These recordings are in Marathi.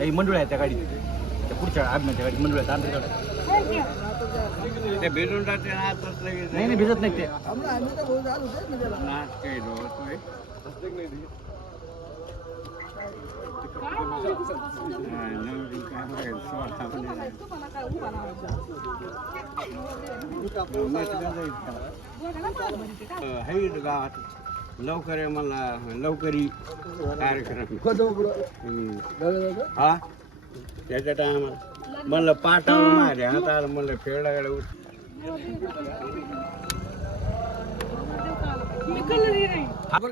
काही मंडळ आहे त्या गाडीत, त्या पुढच्या आगमनाच्या गाडीत मंडळ आहे आंध्र ते भिजून जाते ना आताच लगेच. नाही भिजत नाही ते. नाच काही होतोय. गावात लवकर आहे मला लवकरी कार्यक्रम हा त्याच्या टायमाला म्हणलं पाठावर मारे आता आलं म्हणलं फेडायला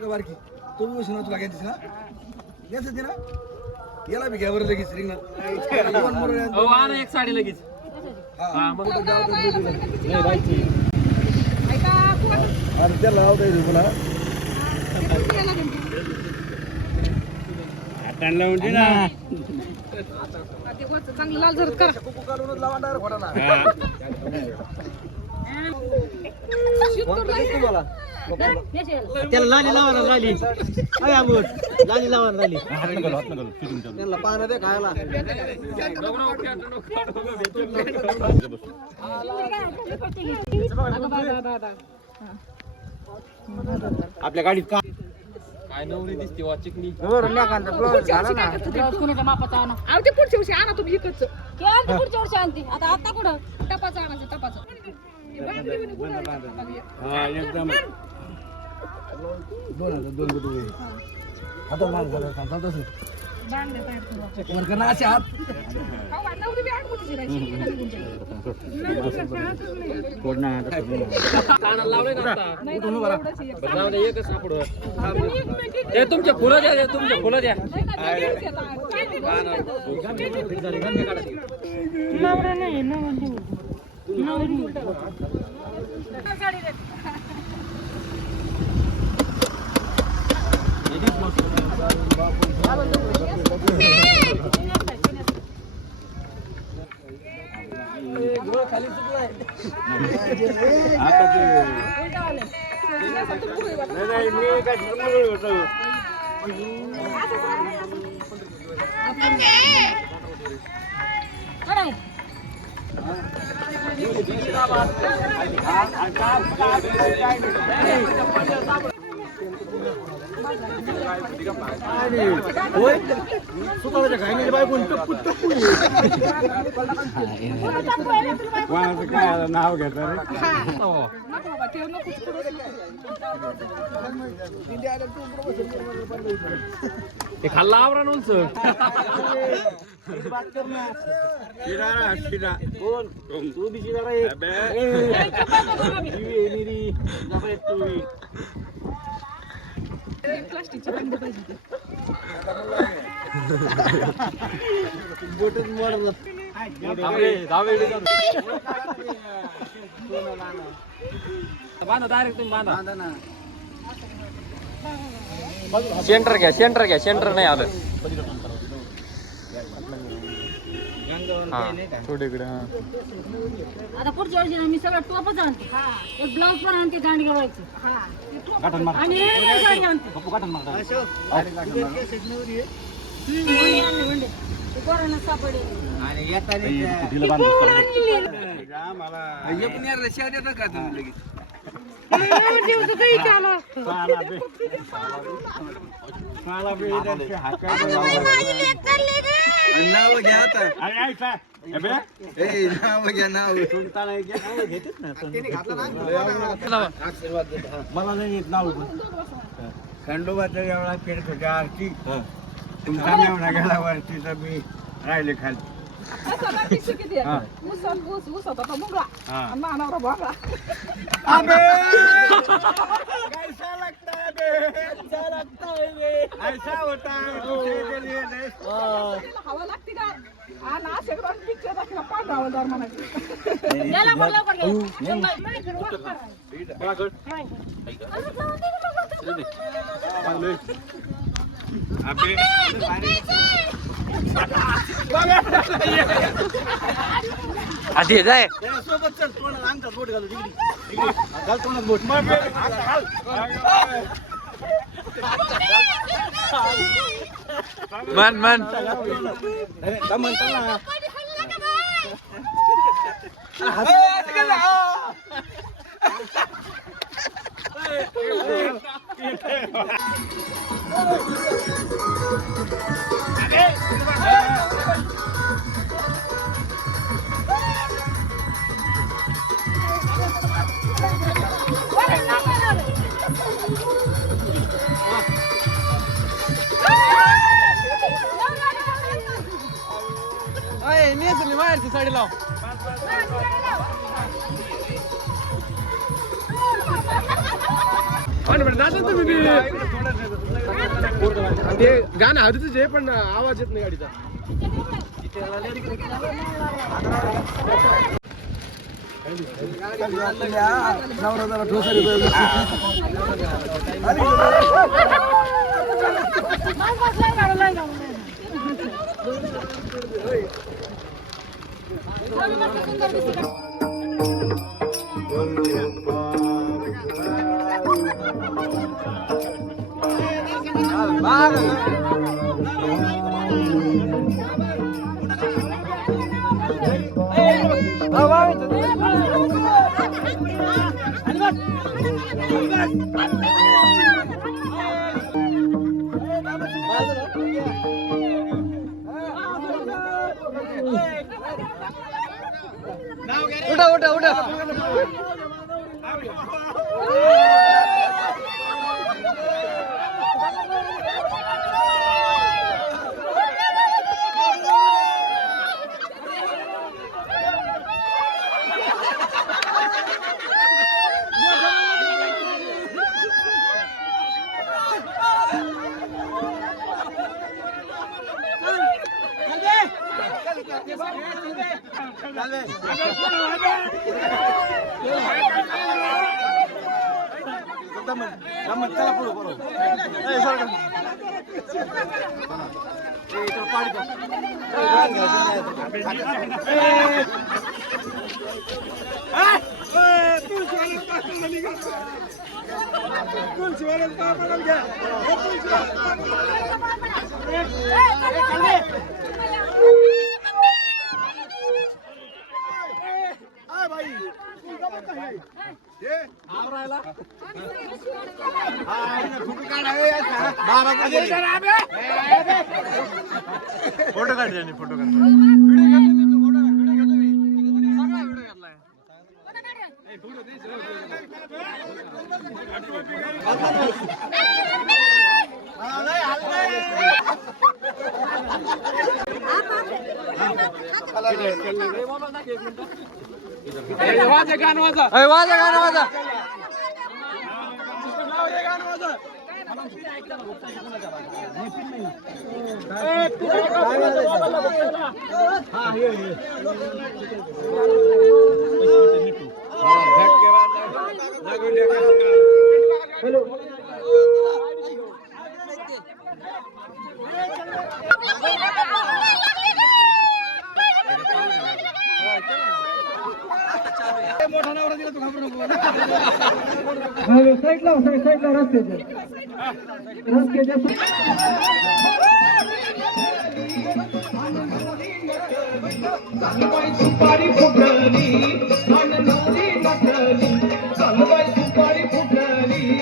बारकी तो तुला घ्यायची ना घ्यायचं ते ना याला बी घ्या बरं लगेच एक साडी लगेच त्याला लावता पुन्हा हाताने लावून दे ना चांगलं लाल झरत कर त्याला लाली लावा लाली लाली लावा लाली त्यांना पाहणं दे खायला आपल्या गाडीत का काय नवरी दिसते वा चिकनी कुणाच्या मापाचा आणा अहो ते पुढच्या वर्षी आणा तुम्ही इकडचं पुढच्या वर्षी आणते आता आता कुठं टपाचं आणायचं टपाचं हा एकदम आता माल झाला सांगता तसं वरकरना असे हात कानाला लावले ना आता जाऊ दे एकच सापड ते तुमच्या फुलं द्या तुमच्या फुलं द्या नवरा नाही नाही मी काय होतो स्वतःच्या घाईने बायकोन टप्पू टप्पू काय नाव घेत ते खाल्ला आवरा उंच शिरा शिरा कोण तू बी शिरा रे प्लास्टिकची बंद पाहिजे बोटच मोडलं बांधा डायरेक्ट तुम्ही बांधा सेंटर घ्या सेंटर नाही आलं थोडीकडे आता पुढच्या वर्षी मी सगळं टॉपच आणते एक ब्लाऊज पण आणते दांडगे व्हायचं आणि रेडीमेड साडी आणते कोरोना सापडे नाव घ्या आता नाव घ्या नाव मला नाही येत नाव खंडोबाच्या एवढा फिरत होत्या आरती तुमचा मेवणा गेला वरती तर मी राहिले खाली ऐसा होता हवा लागते का आणि असे पिक्चर दाखला पांढरावदार म्हणायचं आधी जाय सोबत चल तोंडाला अंगठात बोट घालू तिकडे घाल तोंडात बोट मन मन बाहेरची साडी लाव ते गाणं हरतच आहे पण आवाज येत नाही गाडीचा नवरा ठोसा उठा उठा उठा चला पुढे फोटो काढ फोटो काढ वाजा गाणं वाजा वाजा गाणं वाजा मोठा नवरा दिला तू घाबरू नको साईडला रस्त्याच्या सुपारी फुटली सुपारी फुटली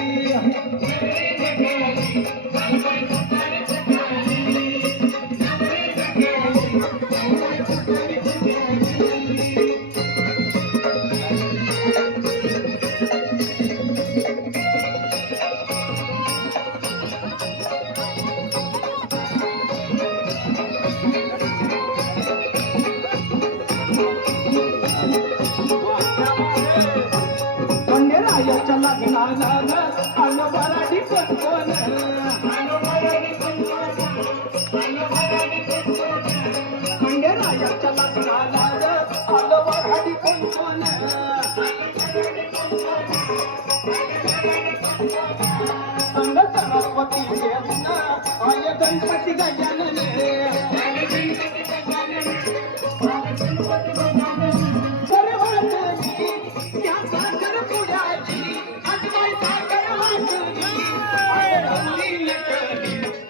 गणपती गजानन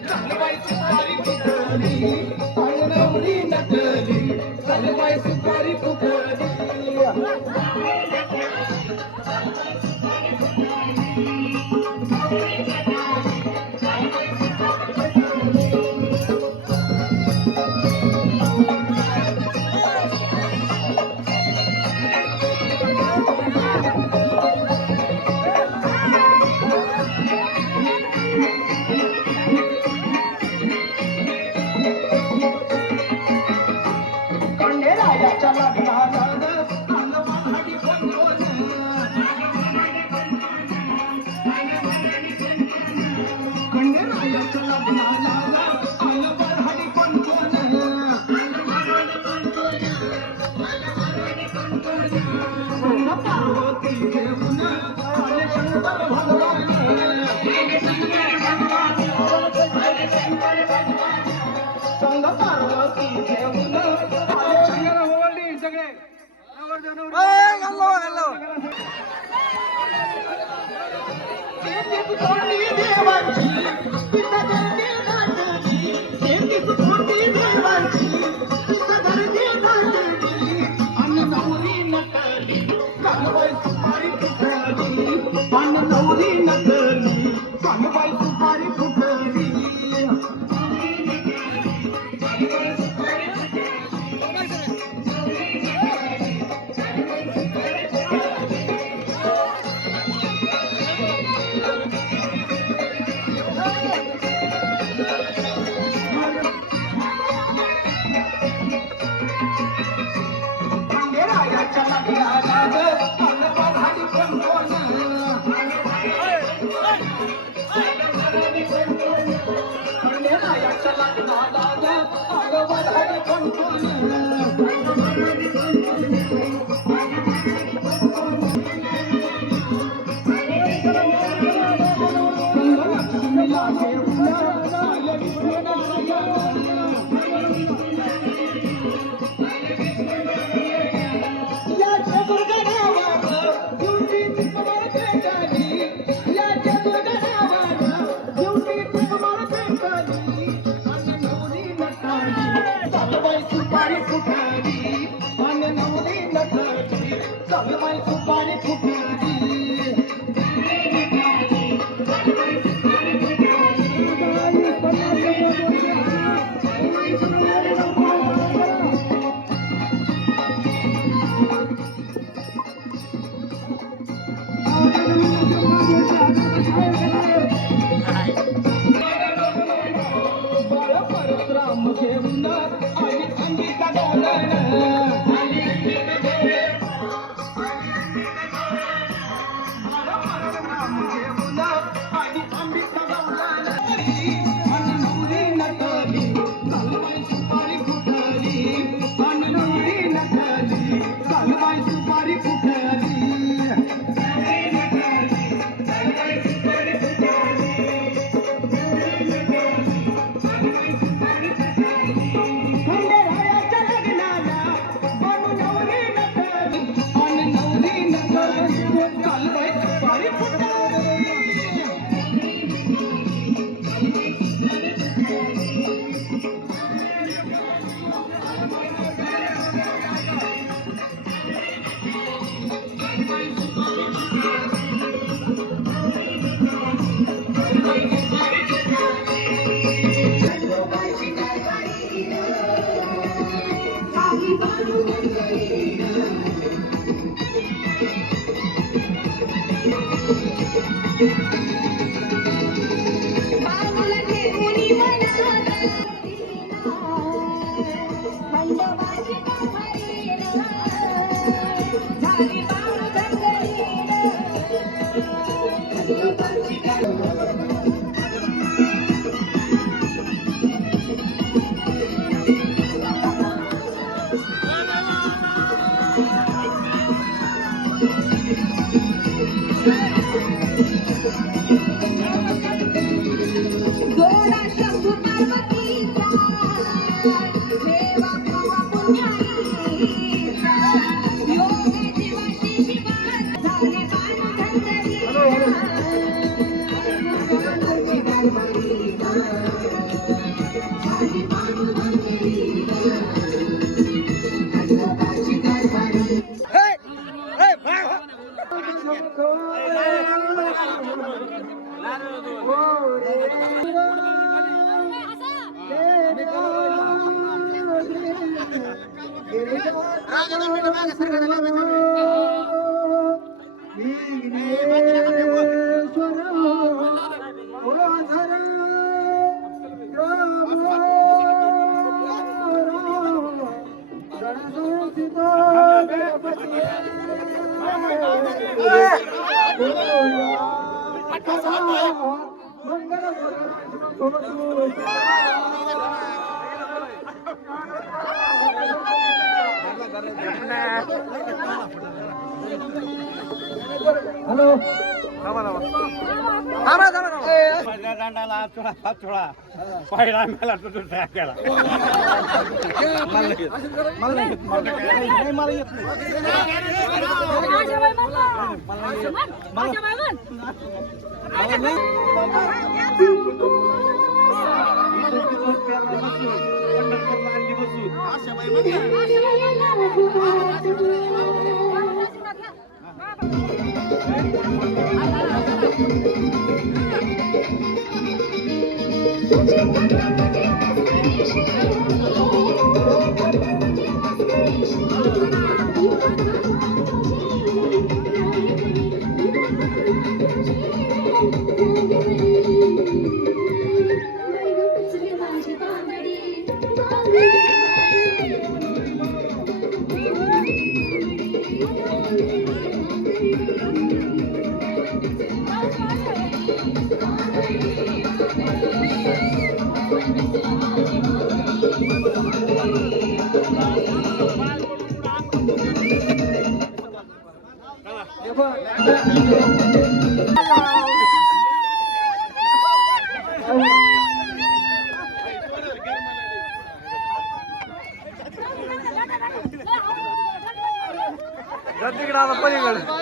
साखर फुटली आणि नवरी नटली चालवाय सुपारी फुटली खंडेरायाच्या लग्नाला आलं वाघाडी पंचोन खंडेरायाच्या लग्नाला आलं वाघाडी पंचोन पार्वती घेऊन आले शंकर भगवान संग पार्वती घेऊन नवरी नटली कानबाई सुपारी फुटली खंडेरायाच्या लग्नाला आलं वाघाडी पंचोन खंडेरायाच्या लग्नाला आलं वाघाडी पंचोन लक्ष्मीला घेऊन आले विश्वनारायण याच्या दुर्गणावर दिवशी तुम्हाला भेटली याच्या दुर्गणावर दिवशी तुम्हाला भेटली आणि नवरी नटली चालवाई सुपारी फुटली आणि नवरी नटली चालवाई सुपारी फुटली बाळ परशुराम घेऊन आणि अंगिका डोलन बाळ परशुराम घेऊन आणि अंगिका डोलन आणि नवरी नटली चालवाई सुपारी फुटली आणि नवरी नटली चालवाई सुपारी फुटली माझ्या दांडाला हात थोडा पहिला मेला तो दुसरा केला तिकडे आता पलीकडे